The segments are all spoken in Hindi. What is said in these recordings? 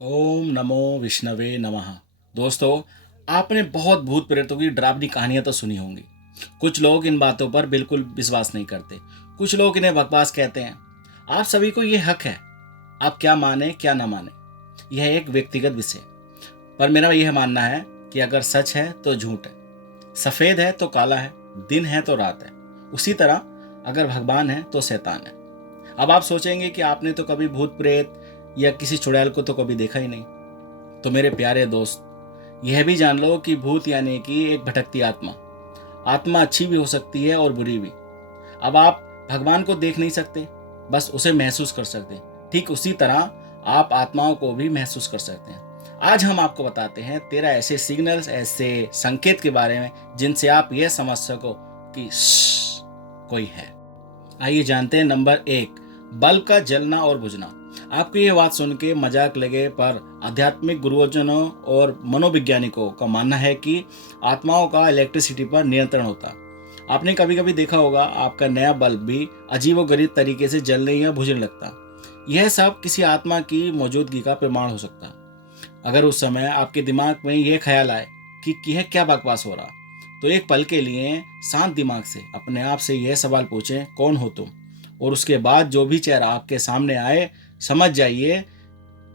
ओम नमो विष्णवे नमः। दोस्तों, आपने बहुत भूत प्रेतों की डरावनी कहानियां तो सुनी होंगी। कुछ लोग इन बातों पर बिल्कुल विश्वास नहीं करते। कुछ लोग इन्हें बकवास कहते हैं। आप सभी को ये हक है, आप क्या माने क्या ना माने, यह एक व्यक्तिगत विषय। पर मेरा यह मानना है कि अगर सच है तो झूठ है, सफेद है तो काला है, दिन है तो रात है। उसी तरह अगर भगवान है तो शैतान है। अब आप सोचेंगे कि आपने तो कभी भूत प्रेत या किसी चुड़ैल को तो कभी देखा ही नहीं। तो मेरे प्यारे दोस्त, यह भी जान लो कि भूत यानी कि एक भटकती आत्मा। आत्मा अच्छी भी हो सकती है और बुरी भी। अब आप भगवान को देख नहीं सकते, बस उसे महसूस कर सकते हैं। ठीक उसी तरह आप आत्माओं को भी महसूस कर सकते हैं। आज हम आपको बताते हैं 13 ऐसे सिग्नल्स, ऐसे संकेत के बारे में जिनसे आप यह समझ सको कि कोई है। आइए जानते हैं। नंबर 1, बल्ब का जलना और बुझना। आपको ये बात सुन के मजाक लगे, पर आध्यात्मिक गुरुजनों और मनोवैज्ञानिकों का मानना है कि आत्माओं का इलेक्ट्रिसिटी पर नियंत्रण होता। आपने कभी कभी देखा होगा आपका नया बल्ब भी अजीबोगरीब तरीके से जलने या बुझने लगता। यह सब किसी आत्मा की मौजूदगी का प्रमाण हो सकता। अगर उस समय आपके दिमाग में यह ख्याल आए कि यह क्या बकवास हो रहा, तो एक पल के लिए शांत दिमाग से अपने आप से यह सवाल पूछें, कौन हो तुम? और उसके बाद जो भी चेहरा आपके सामने आए, समझ जाइए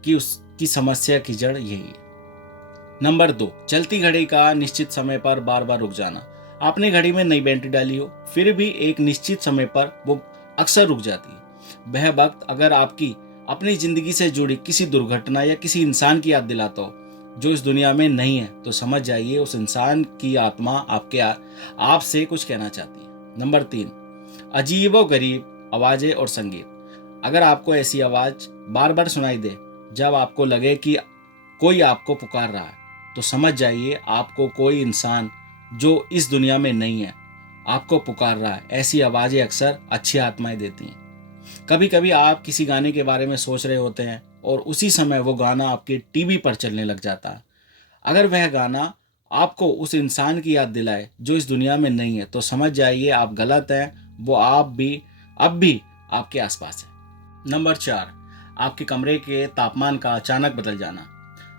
कि उसकी समस्या की जड़ यही है। नंबर 2, चलती घड़ी का निश्चित समय पर बार बार रुक जाना। आपने घड़ी में नई बैटरी डाली हो, फिर भी एक निश्चित समय पर वो अक्सर रुक जाती है। वह वक्त अगर आपकी अपनी जिंदगी से जुड़ी किसी दुर्घटना या किसी इंसान की याद दिलाता हो जो इस दुनिया में नहीं है, तो समझ जाइए उस इंसान की आत्मा आपसे कुछ कहना चाहती है। नंबर 3, अजीबो गरीब आवाजें और संगीत। अगर आपको ऐसी आवाज बार बार सुनाई दे जब आपको लगे कि कोई आपको पुकार रहा है, तो समझ जाइए आपको कोई इंसान जो इस दुनिया में नहीं है आपको पुकार रहा है। ऐसी आवाजें अक्सर अच्छी आत्माएं देती हैं। कभी कभी आप किसी गाने के बारे में सोच रहे होते हैं और उसी समय वो गाना आपके टीवी पर चलने लग जाता है। अगर वह गाना आपको उस इंसान की याद दिलाए जो इस दुनिया में नहीं है, तो समझ जाइए आप गलत हैं। वो आप भी अब भी आपके आसपास है। नंबर 4, आपके कमरे के तापमान का अचानक बदल जाना।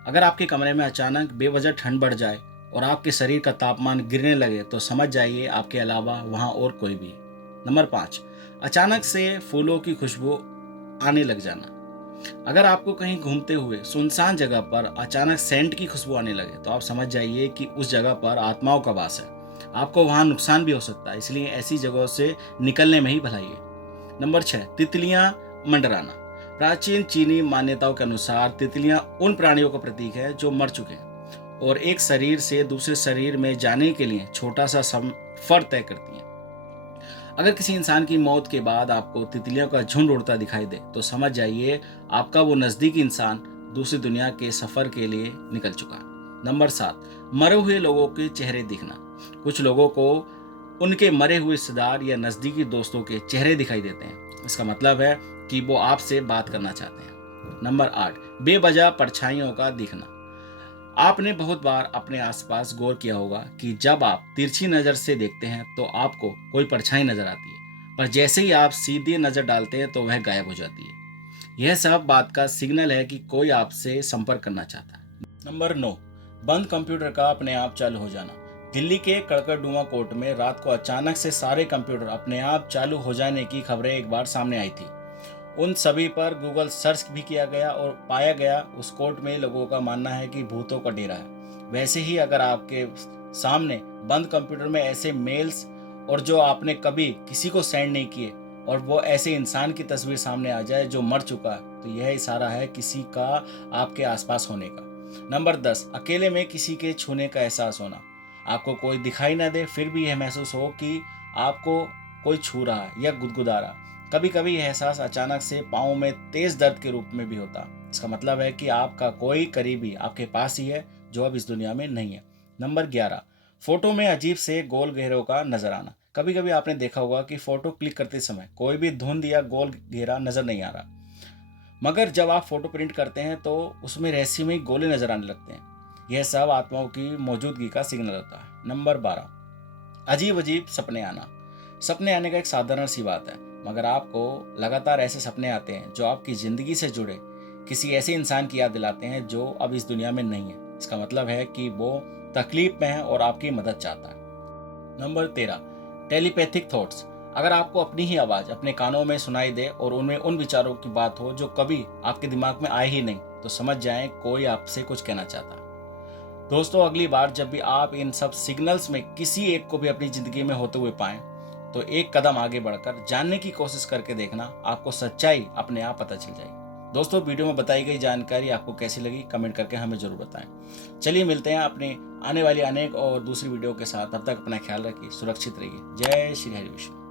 अगर आपके कमरे में अचानक बेवजह ठंड बढ़ जाए और आपके शरीर का तापमान गिरने लगे, तो समझ जाइए आपके अलावा वहाँ और कोई भी है। नंबर 5, अचानक से फूलों की खुशबू आने लग जाना। अगर आपको कहीं घूमते हुए सुनसान जगह पर अचानक सेंट की खुशबू आने लगे, तो आप समझ जाइए कि उस जगह पर आत्माओं का वास है। आपको वहां नुकसान भी हो सकता है, इसलिए ऐसी जगहों से निकलने में ही भलाई है। नंबर 6, तितलियां मंडराना। प्राचीन चीनी मान्यताओं के अनुसार तितलियां उन प्राणियों का प्रतीक है जो मर चुके हैं और एक शरीर से दूसरे शरीर में जाने के लिए छोटा सा सफर तय करती हैं। अगर किसी इंसान की मौत के बाद आपको तितलियों का झुंड उड़ता दिखाई दे, तो समझ जाइए आपका वो नजदीकी इंसान दूसरी दुनिया के सफर के लिए निकल चुका है। नंबर 7, मरे हुए लोगों के चेहरे दिखना। कुछ लोगों को उनके मरे हुए रिश्तेदार या नजदीकी दोस्तों के चेहरे दिखाई देते हैं। इसका मतलब है कि वो आपसे बात करना चाहते हैं। नंबर 8, बेवजह परछाइयों का दिखना। आपने बहुत बार अपने आसपास गौर किया होगा कि जब आप तिरछी नजर से देखते हैं तो आपको कोई परछाई नजर आती है, पर जैसे ही आप सीधी नजर डालते हैं तो वह गायब हो जाती है। यह सब बात का सिग्नल है कि कोई आपसे संपर्क करना चाहता है। नंबर 9, बंद कंप्यूटर का अपने आप चालू हो जाना। दिल्ली के कड़कड़डुमा कोर्ट में रात को अचानक से सारे कंप्यूटर अपने आप चालू हो जाने की खबरें एक बार सामने आई थी। उन सभी पर गूगल सर्च भी किया गया और पाया गया उस कोर्ट में लोगों का मानना है कि भूतों का डेरा है। वैसे ही अगर आपके सामने बंद कंप्यूटर में ऐसे मेल्स और जो आपने कभी किसी को सेंड नहीं किए और वो ऐसे इंसान की तस्वीर सामने आ जाए जो मर चुका है, तो यह इशारा है किसी का आपके आसपास होने का। नंबर 10, अकेले में किसी के छूने का एहसास होना। आपको कोई दिखाई ना दे फिर भी यह महसूस हो कि आपको कोई छू रहा है या गुदगुदा रहा। कभी कभी यह एहसास अचानक से पाँव में तेज दर्द के रूप में भी होता। इसका मतलब है कि आपका कोई करीबी आपके पास ही है जो अब इस दुनिया में नहीं है। नंबर 11, फोटो में अजीब से गोल घेरों का नजर आना। कभी कभी आपने देखा होगा कि फोटो क्लिक करते समय कोई भी धुंध या गोल घेरा नजर नहीं आ रहा, मगर जब आप फोटो प्रिंट करते हैं तो उसमें रहस्यमय गोले नजर आने लगते हैं। यह सब आत्माओं की मौजूदगी का सिग्नल होता है। नंबर 12, अजीब अजीब सपने आना। सपने आने का एक साधारण सी बात है, मगर आपको लगातार ऐसे सपने आते हैं जो आपकी जिंदगी से जुड़े किसी ऐसे इंसान की याद दिलाते हैं जो अब इस दुनिया में नहीं है। इसका मतलब है कि वो तकलीफ में है और आपकी मदद चाहता है। Number 13, telepathic thoughts. अगर आपको अपनी ही आवाज़ अपने कानों में सुनाई दे और उनमें उन विचारों की बात हो जो कभी आपके दिमाग में आए ही नहीं, तो समझ जाएं कोई आपसे कुछ कहना चाहता है। दोस्तों, अगली बार जब भी आप इन सब सिग्नल्स में किसी एक को भी अपनी ज़िंदगी में होते हुए पाएं, तो एक कदम आगे बढ़कर जानने की कोशिश करके देखना, आपको सच्चाई अपने आप पता चल जाएगी। दोस्तों, वीडियो में बताई गई जानकारी आपको कैसी लगी कमेंट करके हमें ज़रूर बताएं। चलिए मिलते हैं अपने आने वाली अनेक और दूसरी वीडियो के साथ। तब तक अपना ख्याल रखिए, सुरक्षित रहिए। जय श्री हरि विष्णु।